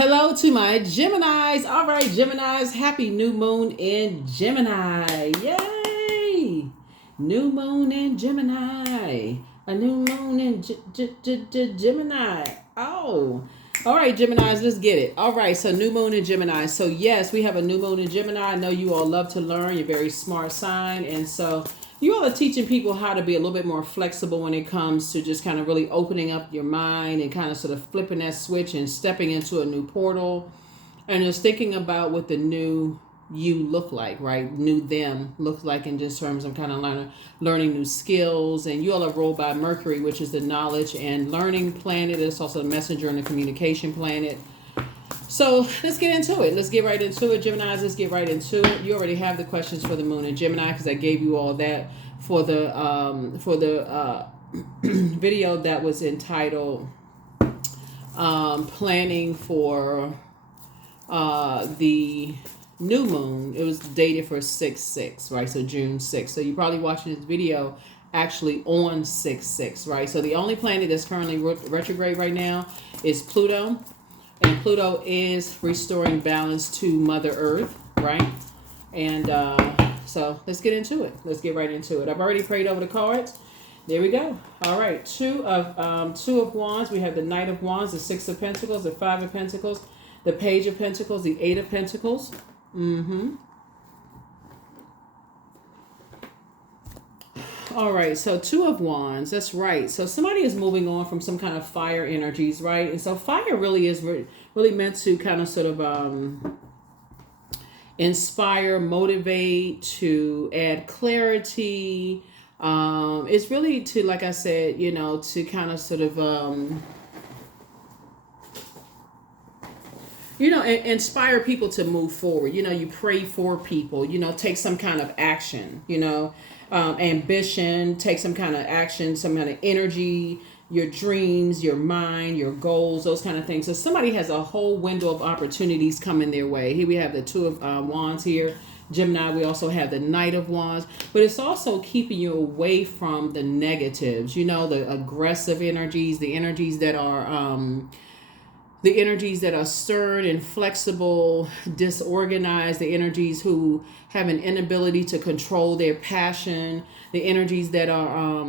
Hello to my Geminis. All right, Geminis, happy new moon in Gemini. Yay! New moon in Gemini. A new moon in Gemini. Oh. All right, Geminis, let's get it. All right, so new moon in Gemini. So yes, we have a new moon in Gemini. I know you all love to learn. You're a very smart sign. And so you all are teaching people how to be a little bit more flexible when it comes to just kind of really opening up your mind and kind of sort of flipping that switch and stepping into a new portal and just thinking about what the new you look like, right? New them look like in just terms of kind of learning new skills. And you all are ruled by Mercury, which is the knowledge and learning planet. It's also the messenger and the communication planet. So let's get into it. Let's get right into it, Geminis. Let's get right into it. You already have the questions for the moon in Gemini because I gave you all that for the video that was entitled planning for the new moon. It was dated for 6/6, right? So June 6th. So you're probably watching this video actually on 6/6, right? So the only planet that's currently retrograde right now is Pluto. And Pluto is restoring balance to Mother Earth, right? And so let's get into it. Let's get right into it. I've already prayed over the cards. There we go. All right, two of Wands. We have the Knight of Wands, the Six of Pentacles, the Five of Pentacles, the Page of Pentacles, the Eight of Pentacles. All right, so Two of Wands, that's right. So somebody is moving on from some kind of fire energies, right? And so fire really is really meant to kind of sort of inspire, motivate, to add clarity. It's really to, like I said, you know, to kind of sort of, you know, inspire people to move forward. You know, you pray for people, you know, take some kind of action, you know. Ambition, take some kind of action, some kind of energy, your dreams, your mind, your goals, those kind of things. So somebody has a whole window of opportunities coming their way. Here we have the Two of Wands here. Gemini, we also have the Knight of Wands. But it's also keeping you away from the negatives, you know, the aggressive energies, the energies that are stern and flexible, disorganized, the energies who have an inability to control their passion, the energies that are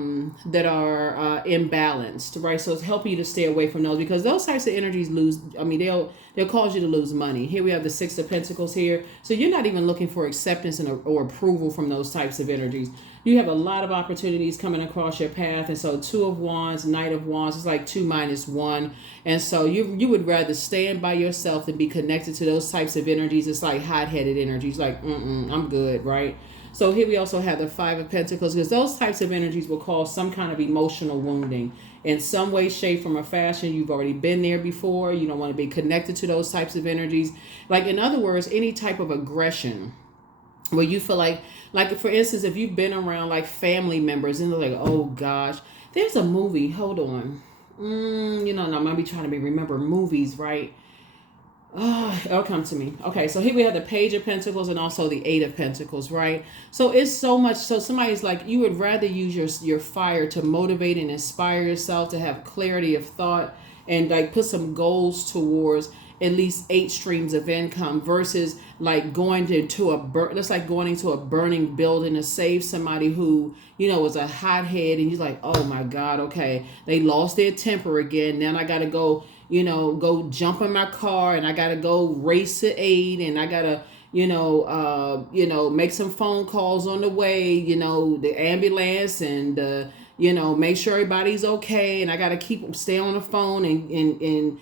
imbalanced, right? So it's helping you to stay away from those because those types of energies they'll cause you to lose money. Here we have the Six of Pentacles here. So you're not even looking for acceptance or approval from those types of energies. You have a lot of opportunities coming across your path. And so Two of Wands, Knight of Wands, it's like 2 minus 1. And so you would rather stand by yourself than be connected to those types of energies. It's like hot-headed energies, like, I'm good, right? So here we also have the Five of Pentacles because those types of energies will cause some kind of emotional wounding. In some way, shape, form, or fashion, you've already been there before. You don't want to be connected to those types of energies. Like, in other words, any type of aggression where you feel like for instance, if you've been around like family members and they're like, oh gosh, there's a movie, hold on. You know, I might be trying to remember movies, right? Oh, it'll come to me. Okay, so here we have the Page of Pentacles and also the Eight of Pentacles, right? So it's so much. So somebody's like, you would rather use your fire to motivate and inspire yourself, to have clarity of thought and like put some goals towards at least 8 streams of income versus like going into a burning building to save somebody who, you know, was a hothead and you're like, oh my God, okay, they lost their temper again. Now I got to go, you know, go jump in my car and I got to go race to aid and I got to, make some phone calls on the way, you know, the ambulance and, make sure everybody's okay. And I got to stay on the phone and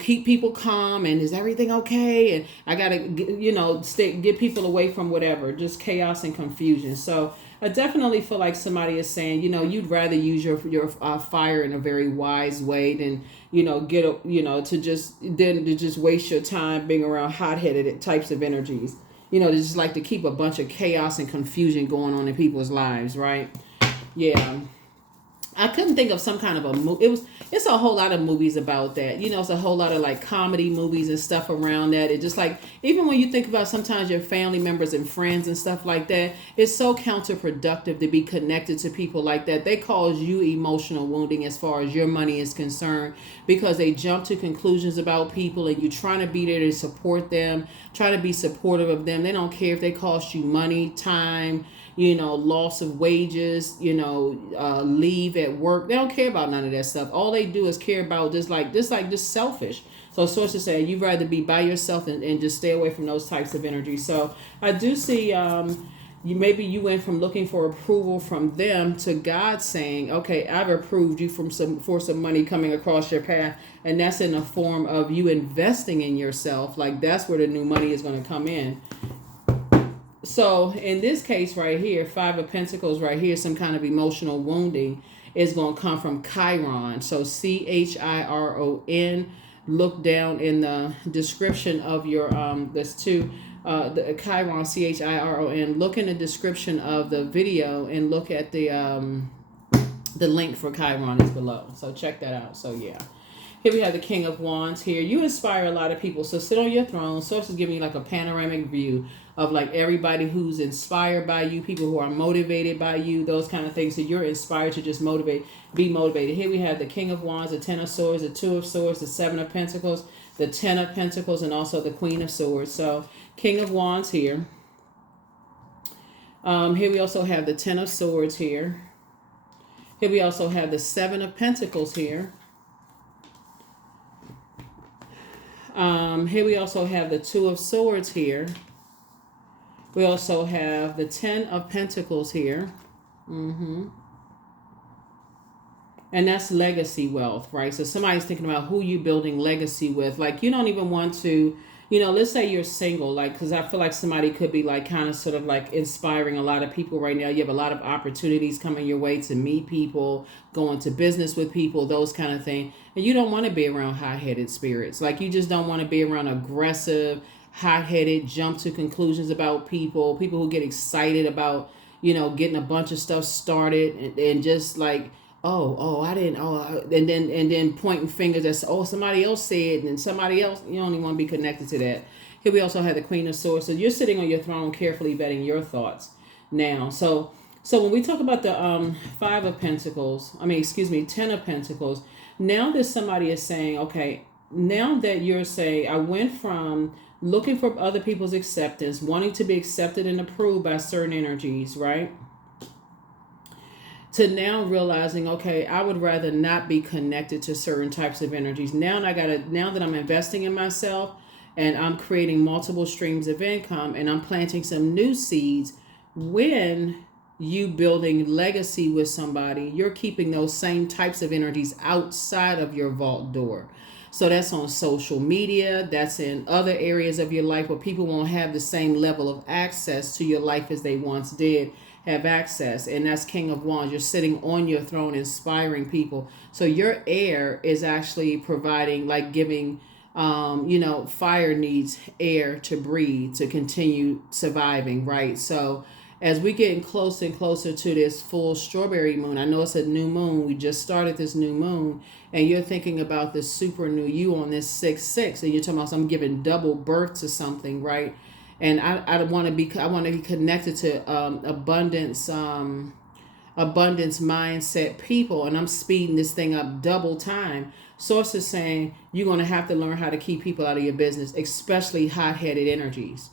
keep people calm and is everything okay? And I got to, get people away from whatever, just chaos and confusion. So I definitely feel like somebody is saying, you'd rather use your fire in a very wise way than, to just waste your time being around hot-headed types of energies. They just like to keep a bunch of chaos and confusion going on in people's lives, right? Yeah. I couldn't think of some kind of a movie. It's a whole lot of movies about that. You know, it's a whole lot of like comedy movies and stuff around that. It just like, even when you think about sometimes your family members and friends and stuff like that, it's so counterproductive to be connected to people like that. They cause you emotional wounding as far as your money is concerned, because they jump to conclusions about people, and you trying to be there to support them, try to be supportive of them. They don't care if they cost you money, time, loss of wages, leave at work. They don't care about none of that stuff. All they do is care about just selfish. So sources say you'd rather be by yourself and just stay away from those types of energy. So I do see you went from looking for approval from them to God saying, okay, I've approved you for some money coming across your path. And that's in the form of you investing in yourself. Like, that's where the new money is going to come in. So in this case right here, Five of Pentacles right here, some kind of emotional wounding is going to come from Chiron. So Chiron. Look down in the description of your there's two the Chiron, Chiron. Look in the description of the video and look at the link for Chiron is below. So check that out. So yeah. Here we have the King of Wands here. You inspire a lot of people. So sit on your throne. Source is giving you like a panoramic view of like everybody who's inspired by you, people who are motivated by you, those kind of things. So you're inspired to just be motivated. Here we have the King of Wands, the Ten of Swords, the Two of Swords, the Seven of Pentacles, the Ten of Pentacles, and also the Queen of Swords. So King of Wands here. Here we also have the Ten of Swords here. Here we also have the Seven of Pentacles here. Here we also have the Two of Swords here. We also have the Ten of Pentacles here. And that's legacy wealth, right? So somebody's thinking about who you building legacy with. Like, you don't even want to, let's say you're single, like, because I feel like somebody could be like kind of sort of like inspiring a lot of people right now. You have a lot of opportunities coming your way to meet people, go into business with people, those kind of things. And you don't want to be around hot-headed spirits. Like, you just don't want to be around aggressive, hot-headed, jump to conclusions about people who get excited about, getting a bunch of stuff started and just like, I didn't, and then pointing fingers at, somebody else said, and somebody else. You don't even want to be connected to that. Here we also have the Queen of Swords. So you're sitting on your throne, carefully vetting your thoughts now. So when we talk about the Ten of Pentacles, now that somebody is saying, okay, now that you're saying, I went from looking for other people's acceptance, wanting to be accepted and approved by certain energies, right? To now realizing, okay, I would rather not be connected to certain types of energies. Now that I'm investing in myself and I'm creating multiple streams of income and I'm planting some new seeds, when you building legacy with somebody, you're keeping those same types of energies outside of your vault door. So that's on social media, that's in other areas of your life where people won't have the same level of access to your life as they once did have access. And that's King of Wands. You're sitting on your throne inspiring people. So your air is actually providing, like giving, fire needs air to breathe, to continue surviving, right? So as we getting closer and closer to this full strawberry moon, I know it's a new moon. We just started this new moon, and you're thinking about this super new you on this 6/6, and you're talking about I'm giving double birth to something, right? And I want to be connected to abundance mindset people, and I'm speeding this thing up double time. Sources saying you're going to have to learn how to keep people out of your business, especially hot-headed energies.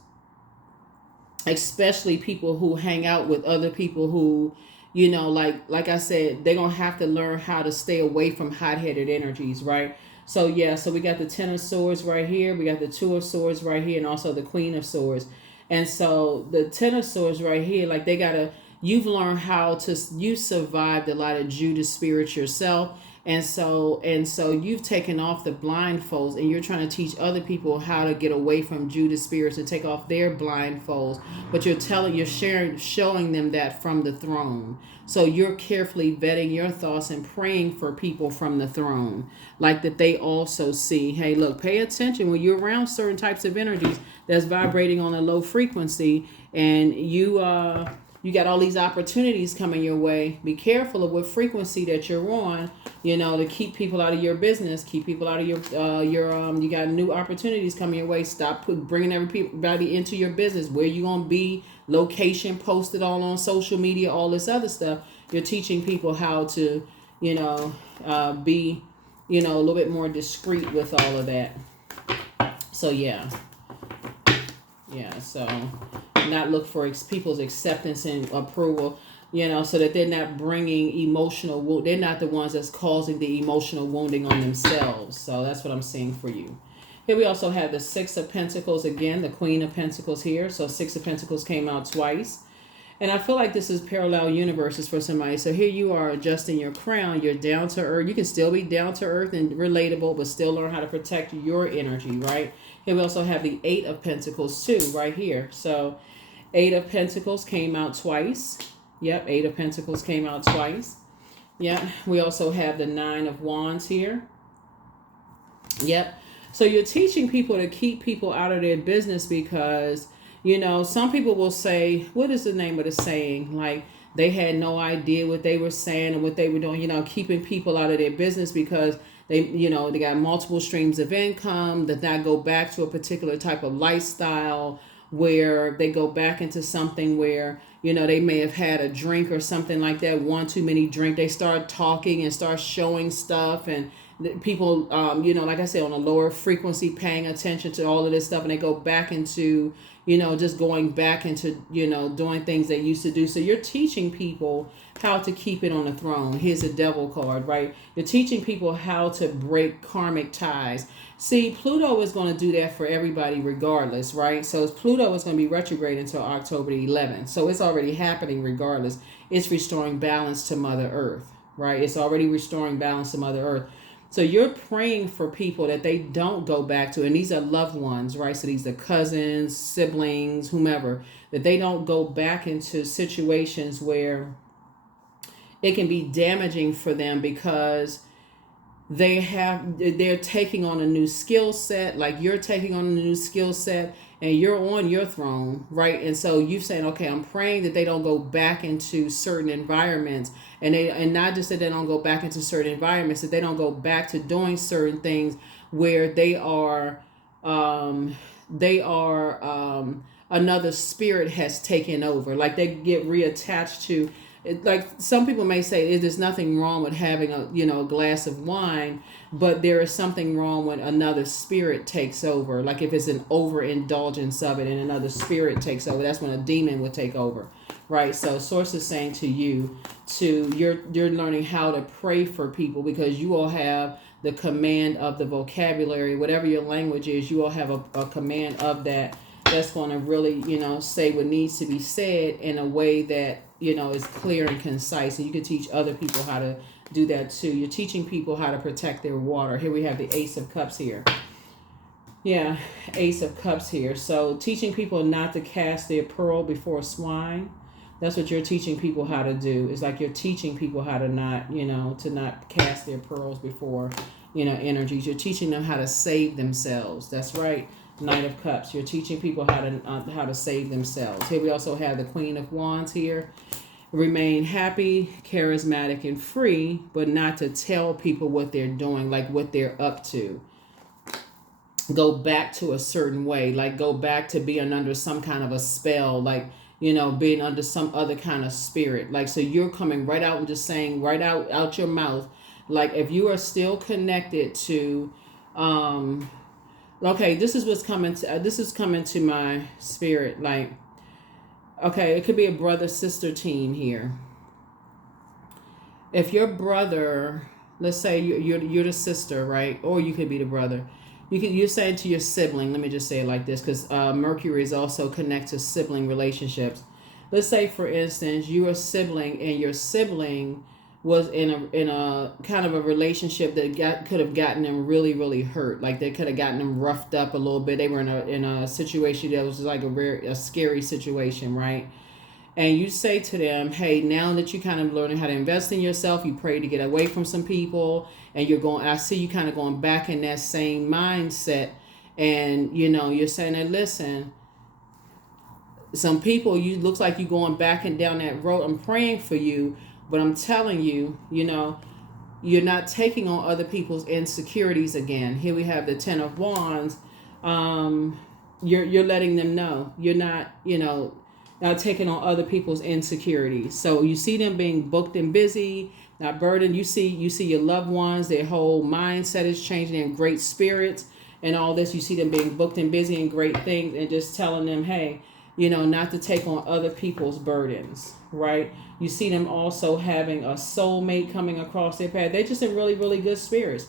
Especially people who hang out with other people who, like I said, they're going to have to learn how to stay away from hot-headed energies, right? So, yeah, so we got the Ten of Swords right here. We got the Two of Swords right here, and also the Queen of Swords. And so the Ten of Swords right here, like you've learned you survived a lot of Judas spirits yourself. And so you've taken off the blindfolds, and you're trying to teach other people how to get away from Judas spirits and take off their blindfolds. But showing them that from the throne. So you're carefully vetting your thoughts and praying for people from the throne, like that they also see, hey, look, pay attention when you're around certain types of energies that's vibrating on a low frequency, and you you got all these opportunities coming your way. Be careful of what frequency that you're on, to keep people out of your business, keep people out of your you got new opportunities coming your way. Stop bringing everybody into your business. Where you going to be, location posted all on social media, all this other stuff. You're teaching people how to, be, a little bit more discreet with all of that. So yeah, so not look for people's acceptance and approval, so that they're not bringing emotional wound. They're not the ones that's causing the emotional wounding on themselves. So that's what I'm seeing for you. Here we also have the Six of Pentacles again, the Queen of Pentacles here. So Six of Pentacles came out twice. And I feel like this is parallel universes for somebody. So here you are adjusting your crown. You're down to earth. You can still be down to earth and relatable, but still learn how to protect your energy, right? Here we also have the Eight of Pentacles too, right here. So Eight of Pentacles came out twice. Yep, Eight of Pentacles came out twice. Yep, we also have the Nine of Wands here. Yep. So you're teaching people to keep people out of their business because, some people will say, what is the name of the saying? Like, they had no idea what they were saying and what they were doing, keeping people out of their business because they got multiple streams of income, that not go back to a particular type of lifestyle where they go back into something where, they may have had a drink or something like that, one too many drink. They start talking and start showing stuff, and people, like I said, on a lower frequency, paying attention to all of this stuff, and they go back into, just going back into, doing things they used to do. So you're teaching people how to keep it on the throne. Here's a Devil card, right? You're teaching people how to break karmic ties. See, Pluto is going to do that for everybody regardless, right? So Pluto is going to be retrograde until October the 11th. So it's already happening regardless. It's restoring balance to Mother Earth, right? It's already restoring balance to Mother Earth. So you're praying for people that they don't go back to, and these are loved ones, right? So these are cousins, siblings, whomever, that they don't go back into situations where it can be damaging for them because they're taking on a new skill set, like you're taking on a new skill set and you're on your throne, right? And so you're saying, okay, I'm praying that they don't go back into certain environments, and not just that they don't go back into certain environments, that they don't go back to doing certain things where they are another spirit has taken over, like they get reattached to it. Like some people may say, there's nothing wrong with having a glass of wine, but there is something wrong when another spirit takes over. Like if it's an overindulgence of it and another spirit takes over, that's when a demon would take over, right? So Source is saying to you, you're learning how to pray for people because you all have the command of the vocabulary, whatever your language is, you all have a command of that. That's going to really, say what needs to be said in a way that, is clear and concise. And you can teach other people how to do that too. You're teaching people how to protect their water. Here we have the Ace of Cups here. Yeah, Ace of Cups here. So teaching people not to cast their pearl before swine. That's what you're teaching people how to do. It's like you're teaching people how to not, to not cast their pearls before, energies. You're teaching them how to save themselves. That's right. Knight of Cups. You're teaching people how to save themselves. Here we also have the Queen of Wands here. Remain happy, charismatic, and free, but not to tell people what they're doing, like what they're up to. Go back to a certain way, like go back to being under some kind of a spell, like, being under some other kind of spirit. Like, so you're coming right out and just saying right out your mouth, like if you are still connected to, okay, this is coming to my spirit. Like, okay, it could be a brother-sister team here. If your brother, let's say you're the sister, right? Or you could be the brother. You're saying to your sibling, let me just say it like this, because Mercury is also connected to sibling relationships. Let's say, for instance, you're a sibling and your sibling was in a kind of a relationship that could have gotten them really, really hurt. Like they could have gotten them roughed up a little bit. They were in a situation that was like a scary situation, right? And you say to them, hey, now that you kind of learning how to invest in yourself, you pray to get away from some people, and I see you kind of going back in that same mindset, and you're saying that, listen, some people, you looks like you going back and down that road. I'm praying for you, but I'm telling you, you're not taking on other people's insecurities again. Here we have the Ten of Wands. You're letting them know you're not, not taking on other people's insecurities. So you see them being booked and busy, not burdened. You see your loved ones, their whole mindset is changing, in great spirits and all this. You see them being booked and busy and great things, and just telling them, hey, not to take on other people's burdens, right? You see them also having a soulmate coming across their path. They're just in really, really good spirits.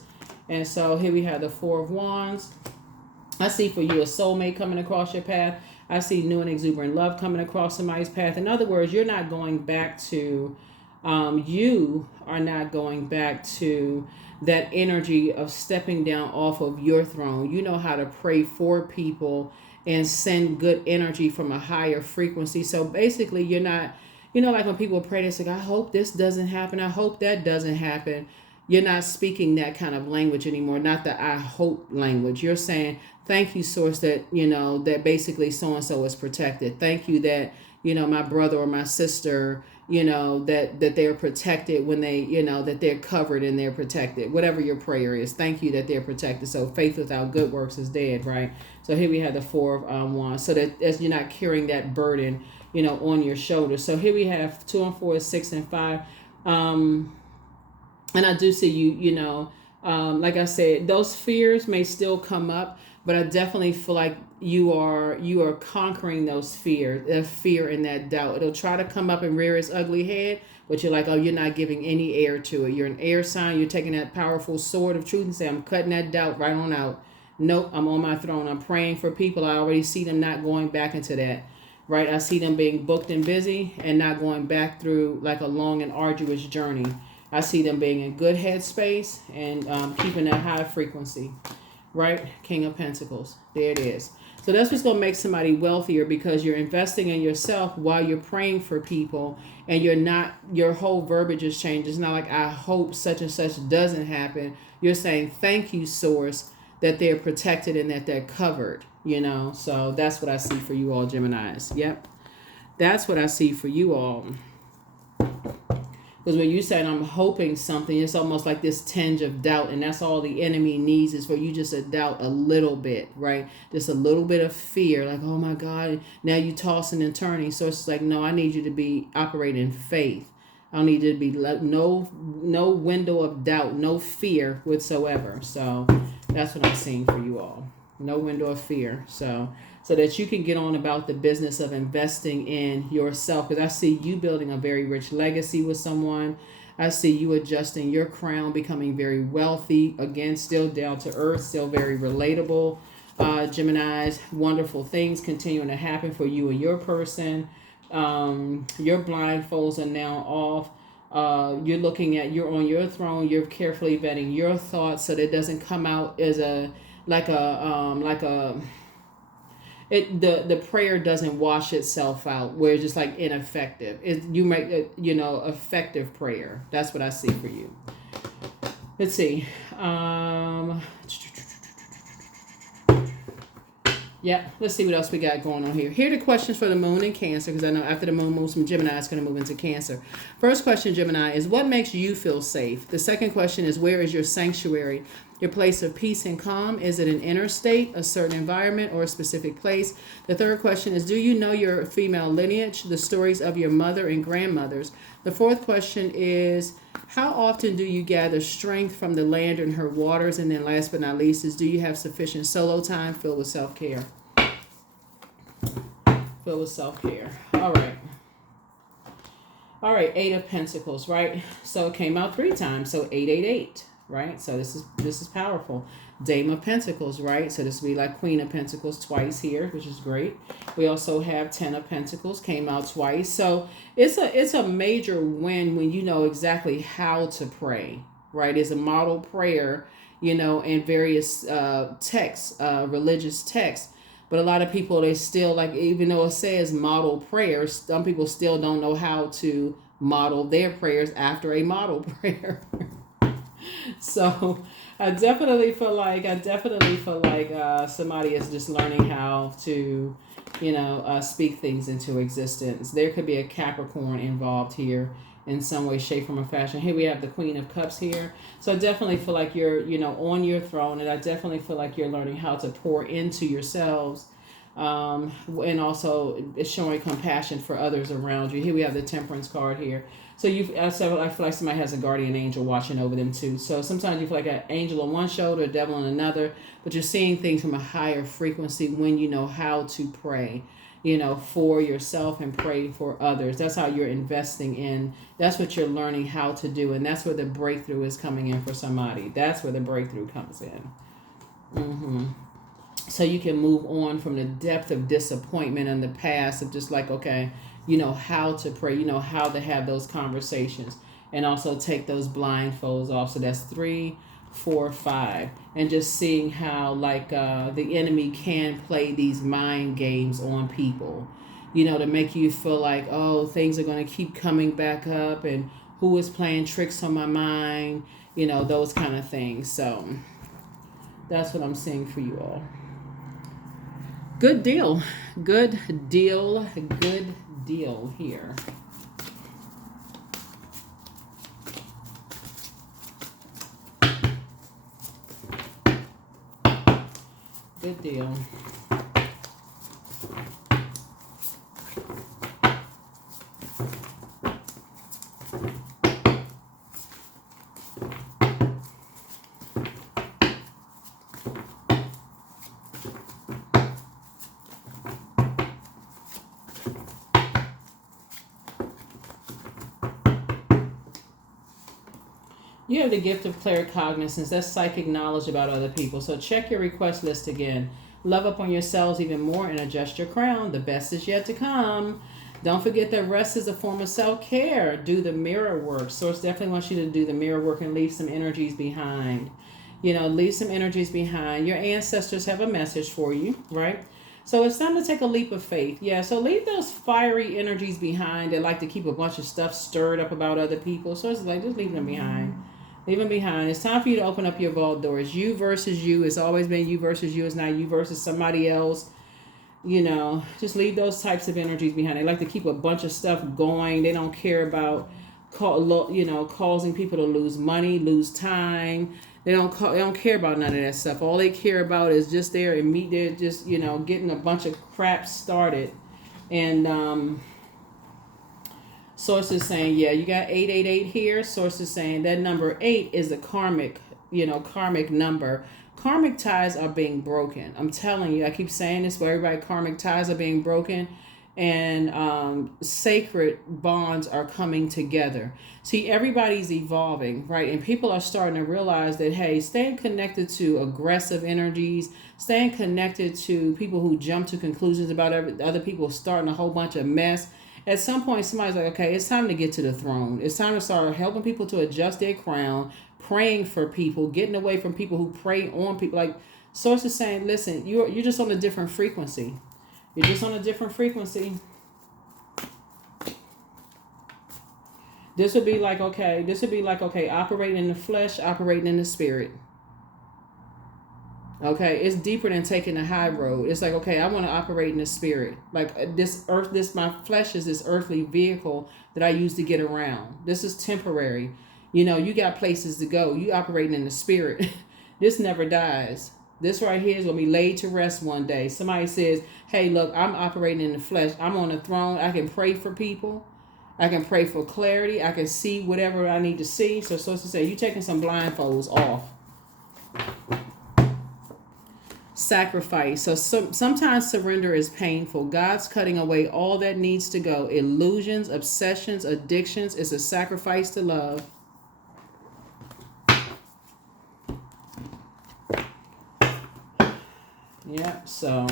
And so here we have the Four of Wands. I see for you a soulmate coming across your path. I see new and exuberant love coming across somebody's path. In other words, you're not going back to, you are not going back to that energy of stepping down off of your throne. You know how to pray for people and send good energy from a higher frequency. So basically, you're not, like when people pray, they say, I hope this doesn't happen. I hope that doesn't happen. You're not speaking that kind of language anymore, not the I hope language. You're saying, thank you, source, that, that basically so-and-so is protected. Thank you that, my brother or my sister, that they're protected when they, that they're covered and they're protected. Whatever your prayer is, thank you that they're protected. So faith without good works is dead, right? So here we have the Four of Wands. So that as you're not carrying that burden, on your shoulders. So here we have 2 and 4, 6 and 5. And I do see you, like I said, those fears may still come up, but I definitely feel like you are conquering those fears, that fear and that doubt. It'll try to come up and rear its ugly head, but you're like, oh, you're not giving any air to it. You're an air sign. You're taking that powerful sword of truth and say, I'm cutting that doubt right on out. Nope, I'm on my throne. I'm praying for people. I already see them not going back into that, right? I see them being booked and busy and not going back through like a long and arduous journey. I see them being in good headspace and keeping that high frequency, right? King of Pentacles. There it is. So that's what's going to make somebody wealthier, because you're investing in yourself while you're praying for people, and your whole verbiage is changed. It's not like, I hope such and such doesn't happen. You're saying, thank you, source, that they're protected and that they're covered, So that's what I see for you all, Geminis. Yep. That's what I see for you all. Because when you said, I'm hoping something, it's almost like this tinge of doubt. And that's all the enemy needs, is for you just to doubt a little bit, right? Just a little bit of fear. Like, oh my God, now you tossing and turning. So it's like, no, I need you to be operating in faith. I don't need you to be no window of doubt, no fear whatsoever. So that's what I'm seeing for you all. No window of fear. So that you can get on about the business of investing in yourself. Because I see you building a very rich legacy with someone. I see you adjusting your crown, becoming very wealthy. Again, still down to earth, still very relatable. Geminis, wonderful things continuing to happen for you and your person. Your blindfolds are now off. You're on your throne. You're carefully vetting your thoughts so that it doesn't come out as the prayer doesn't wash itself out where it's just like ineffective. You make effective prayer. That's what I see for you. Let's see. Yeah, let's see what else we got going on here. Here are the questions for the moon and Cancer, because I know after the moon moves from Gemini, it's going to move into Cancer. First question, Gemini, is what makes you feel safe? The second question is, where is your sanctuary, your place of peace and calm? Is it an inner state, a certain environment, or a specific place? The third question is, do you know your female lineage, the stories of your mother and grandmothers? The fourth question is, how often do you gather strength from the land and her waters? And then last but not least is, do you have sufficient solo time filled with self-care? Filled with self-care. All right, 8 of Pentacles, right? So it came out 3 times, so 888, right? So this is powerful. Dame of Pentacles, right? So this will be like Queen of Pentacles twice here, which is great. We also have 10 of Pentacles, came out twice. So it's a major win when you know exactly how to pray, right? It's a model prayer, in various texts, religious texts. But a lot of people, they still, like, even though it says model prayers, some people still don't know how to model their prayers after a model prayer. So I definitely feel like somebody is just learning how to, speak things into existence. There could be a Capricorn involved here in some way, shape, form, or fashion. Here we have the Queen of Cups here. So I definitely feel like you're, on your throne, and I definitely feel like you're learning how to pour into yourselves. And also it's showing compassion for others around you. Here we have the Temperance card here. So I feel like somebody has a guardian angel watching over them too. So sometimes you feel like an angel on one shoulder, a devil on another, but you're seeing things from a higher frequency when you know how to pray, for yourself and pray for others. That's how you're investing in. That's what you're learning how to do. And that's where the breakthrough is coming in for somebody. That's where the breakthrough comes in. So you can move on from the depth of disappointment in the past of just like, okay, how to pray, how to have those conversations, and also take those blindfolds off. So that's 3, 4, 5, and just seeing how the enemy can play these mind games on people, to make you feel like, oh, things are going to keep coming back up, and who is playing tricks on my mind, those kind of things. So that's what I'm seeing for you all. Good deal. Good deal. Good deal here. Good deal. You have the gift of claircognizance. That's psychic knowledge about other people. So check your request list again. Love up on yourselves even more and adjust your crown. The best is yet to come. Don't forget that rest is a form of self-care. Do the mirror work. Source definitely wants you to do the mirror work and leave some energies behind. Leave some energies behind. Your ancestors have a message for you, right? So it's time to take a leap of faith. Yeah, so leave those fiery energies behind that like to keep a bunch of stuff stirred up about other people. So it's like, just leave them behind. Leave them behind. It's time for you to open up your vault doors. You versus you. It's always been you versus you. It's not you versus somebody else. Just leave those types of energies behind. They like to keep a bunch of stuff going. They don't care about, causing people to lose money, lose time. They don't care about none of that stuff. All they care about is just there and meet. They're just, getting a bunch of crap started. And, Source is saying, yeah, you got 888 here. Source is saying that number 8 is a karmic number. Karmic ties are being broken. I'm telling you, I keep saying this, but everybody, karmic ties are being broken, and sacred bonds are coming together. See, everybody's evolving, right? And people are starting to realize that, hey, staying connected to aggressive energies, staying connected to people who jump to conclusions about other people starting a whole bunch of mess. At some point, somebody's like, okay, it's time to get to the throne. It's time to start helping people to adjust their crown, praying for people, getting away from people who prey on people. Like, Source is saying, listen, you're just on a different frequency. You're just on a different frequency. This would be like, okay, operating in the flesh, operating in the spirit. Okay, it's deeper than taking the high road. It's like, okay, I want to operate in the spirit. Like my flesh is this earthly vehicle that I use to get around. This is temporary. You got places to go. You operating in the spirit. This never dies. This right here is going to be laid to rest one day. Somebody says, hey, look, I'm operating in the flesh. I'm on the throne. I can pray for people. I can pray for clarity. I can see whatever I need to see. So to say, you taking some blindfolds off. Sacrifice. So sometimes surrender is painful. God's cutting away all that needs to go. Illusions, obsessions, addictions. It's a sacrifice to love. Yeah, so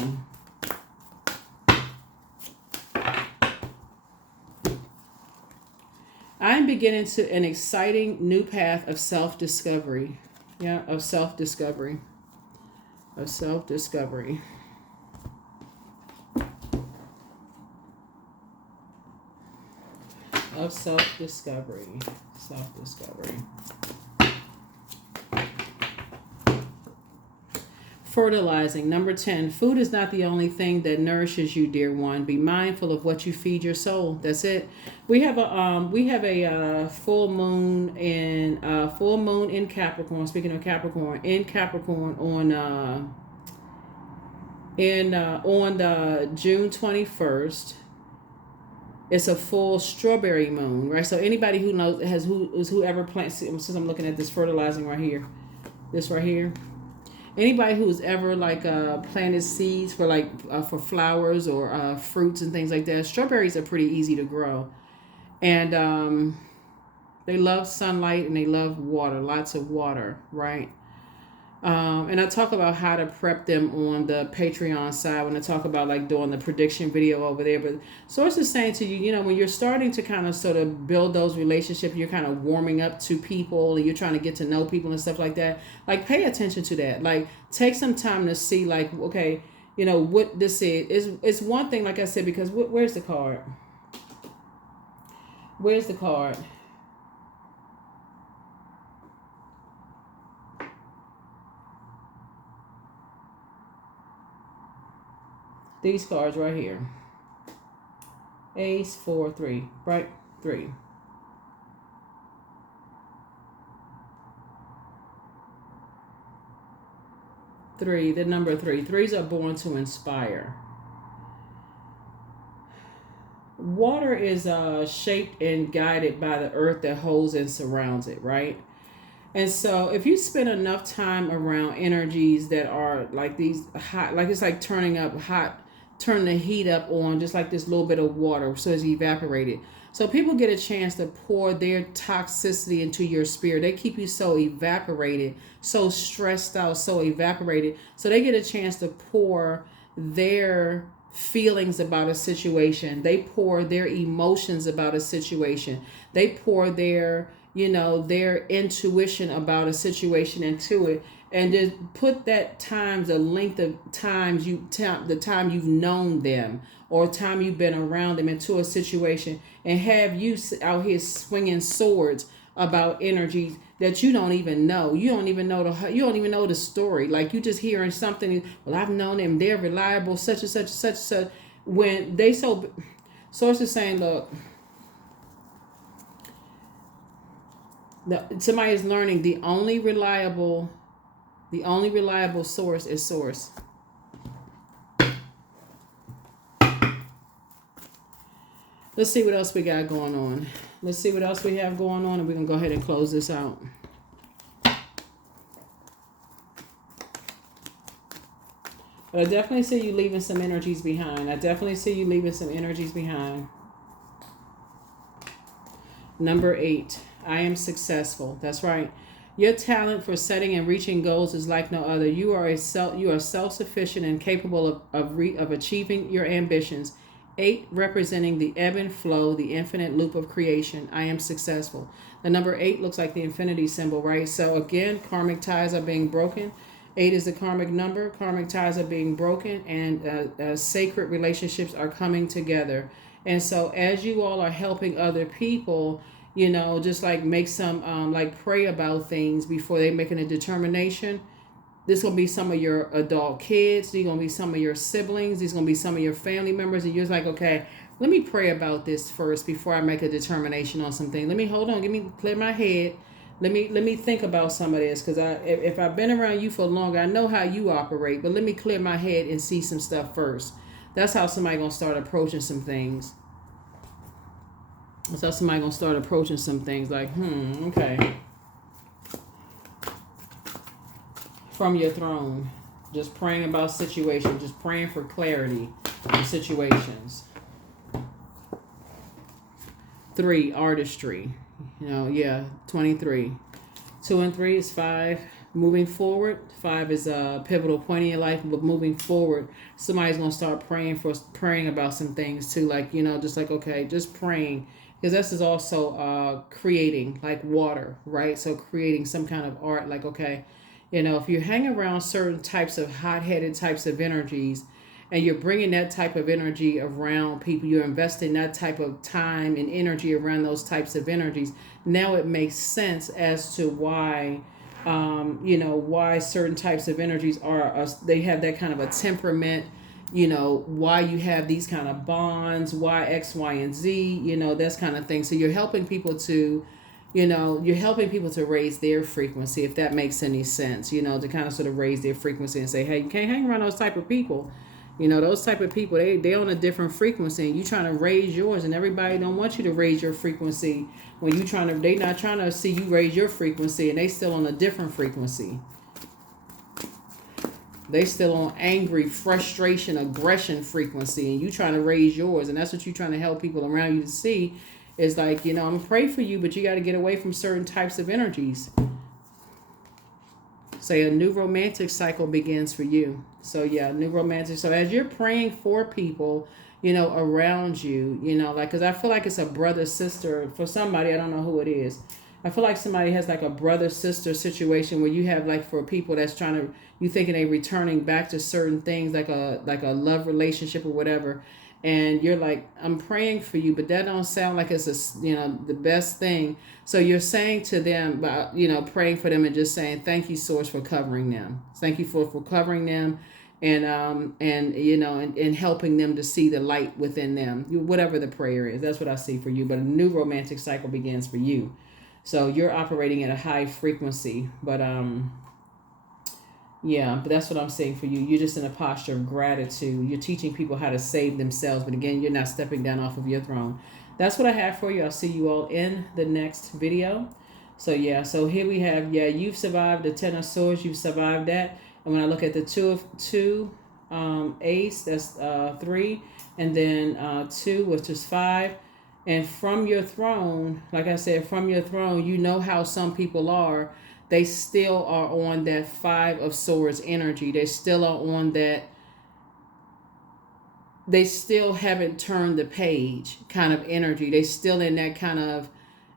I'm beginning an exciting new path of self-discovery. Yeah, of self-discovery. Of self-discovery. Of self-discovery. Self-discovery. Fertilizing. Number 10, food is not the only thing that nourishes you, dear one. Be mindful of what you feed your soul. That's it. We have a full moon in Capricorn. Speaking of Capricorn, in Capricorn on the June 21st. It's a full strawberry moon, right? So anybody who knows whoever plants, since I'm looking at this fertilizing right here, this right here. Anybody who's ever like planted seeds for for flowers or fruits and things like that, strawberries are pretty easy to grow, and they love sunlight and they love water, lots of water, right? And I talk about how to prep them on the Patreon side when I talk about like doing the prediction video over there. But Source is saying to you, you know, when you're starting to kind of sort of build those relationships, you're kind of warming up to people and you're trying to get to know people and stuff like that. Like pay attention to that. Like take some time to see like, okay, you know, what this is. It's one thing, like I said, because where's the card? Where's the card? These cards right here. Ace, 4, 3, right? 3. Three, the number 3. Threes are born to inspire. Water is shaped and guided by the earth that holds and surrounds it, right? And so if you spend enough time around energies that are like these hot, like it's like turning up hot, turn the heat up on just like this little bit of water so it's evaporated. So people get a chance to pour their toxicity into your spirit. They keep you so evaporated, so stressed out, so evaporated. So they get a chance to pour their feelings about a situation. They pour their emotions about a situation. They pour their, you know, their intuition about a situation into it. And just put that times the length of times the time you've known them or time you've been around them into a situation, and have you out here swinging swords about energies that you don't even know. You don't even know the story. Like you just hearing something. Well, I've known them. They're reliable. Such and such and such and such. When they Source is saying, look. Somebody is learning the only reliable source is Source. Let's see what else we got going on. Let's see what else we have going on, and we're going to go ahead and close this out. But I definitely see you leaving some energies behind. Number 8. I am successful. That's right. Your talent for setting and reaching goals is like no other. You are self-sufficient and capable of achieving your ambitions. 8 representing the ebb and flow, the infinite loop of creation. I am successful. The number 8 looks like the infinity symbol, right? So again, karmic ties are being broken. 8 is the karmic number. Karmic ties are being broken, and sacred relationships are coming together. And so as you all are helping other people, you know, just like make some, pray about things before they making a determination. This is going to be some of your adult kids. These are going to be some of your siblings. These are going to be some of your family members. And you're like, okay, let me pray about this first before I make a determination on something. Let me, hold on, clear my head. Let me think about some of this. Because if I've been around you for longer, I know how you operate. But let me clear my head and see some stuff first. That's how somebody going to start approaching some things. That's how somebody going to start approaching some things like, okay. From your throne, just praying about situations, just praying for clarity in situations. 3, artistry. 23. 2 and 3 is 5. Moving forward. 5 is a pivotal point in your life, but moving forward, somebody's gonna start praying about some things too, like just like okay, just praying. Because this is also creating like water, right? So creating some kind of art, like okay. If you hang around certain types of hot-headed types of energies and you're bringing that type of energy around people, you're investing that type of time and energy around those types of energies, now it makes sense as to why You know, why certain types of energies are they have that kind of a temperament, you know, why you have these kind of bonds, why X, Y, and Z, you know, that's kind of thing. So you're helping people to, you know, you're helping people to raise their frequency, if that makes any sense, you know, to kind of sort of raise their frequency and say, hey, you can't hang around those type of people. You know, those type of people, they on a different frequency, and you trying to raise yours, and everybody don't want you to raise your frequency when you trying to, they not trying to see you raise your frequency, and they still on a different frequency. They still on angry, frustration, aggression frequency, and you trying to raise yours, and that's what you trying to help people around you to see. Is like, you know, I'm gonna pray for you, but you got to get away from certain types of energies. Say a new romantic cycle begins for you. So yeah, new romantic. So as you're praying for people, you know, around you, you know, like, because I feel like it's a brother sister for somebody. I don't know who it is. I feel like somebody has like a brother sister situation where you have like for people that's trying to, you thinking they returning back to certain things like a love relationship or whatever, and you're like, I'm praying for you, but that don't sound like it's a, you know, the best thing. So you're saying to them about, you know, praying for them and just saying thank you, source, for covering them. Thank you for covering them, and you know, and helping them to see the light within them, whatever the prayer is. That's what I see for you. But a new romantic cycle begins for you. So you're operating at a high frequency, but yeah, but that's what I'm saying for you. You're just in a posture of gratitude. You're teaching people how to save themselves, but again, you're not stepping down off of your throne. That's what I have for you. I'll see you all in the next video. So yeah, so here we have, yeah, you've survived the Ten of Swords. You've survived that. And when I look at the two ace, that's 3, and then 2, which is 5. And from your throne, like I said, from your throne, you know how some people are. They still are on that 5 of Swords energy. They still are on that. They still haven't turned the page kind of energy. They still in that kind of,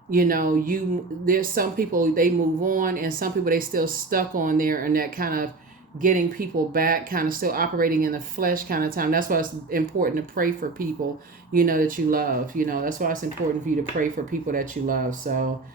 you know, there's some people, they move on, and some people, they still stuck on there, and that kind of getting people back, kind of still operating in the flesh kind of time. That's why it's important to pray for people, you know, that you love. You know, that's why it's important for you to pray for people that you love. So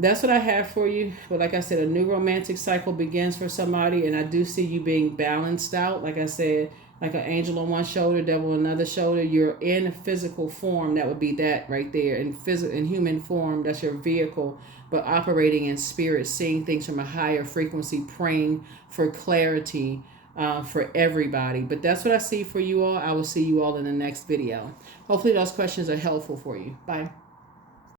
that's what I have for you. But like I said, a new romantic cycle begins for somebody, and I do see you being balanced out. Like I said, like an angel on one shoulder, devil on another shoulder. You're in a physical form. That would be that right there. In human form, that's your vehicle. But operating in spirit, seeing things from a higher frequency, praying for clarity for everybody. But that's what I see for you all. I will see you all in the next video. Hopefully those questions are helpful for you. Bye.